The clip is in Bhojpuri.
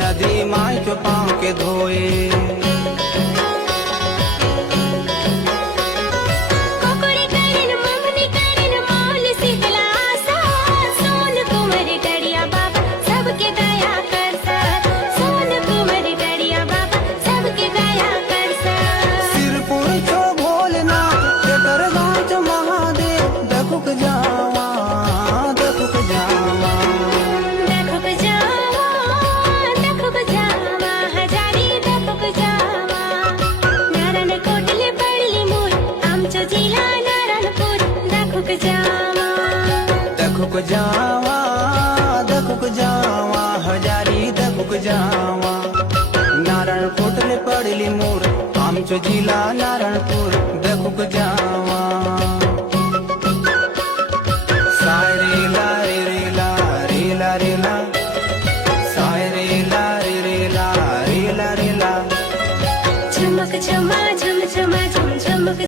नदी माई जो पाँव के धोए। दखुक जावा दखुक जावा हजारी दखुक जावा नारायणपूर पडली मोर आमचो जिल्हा नारायणपूर।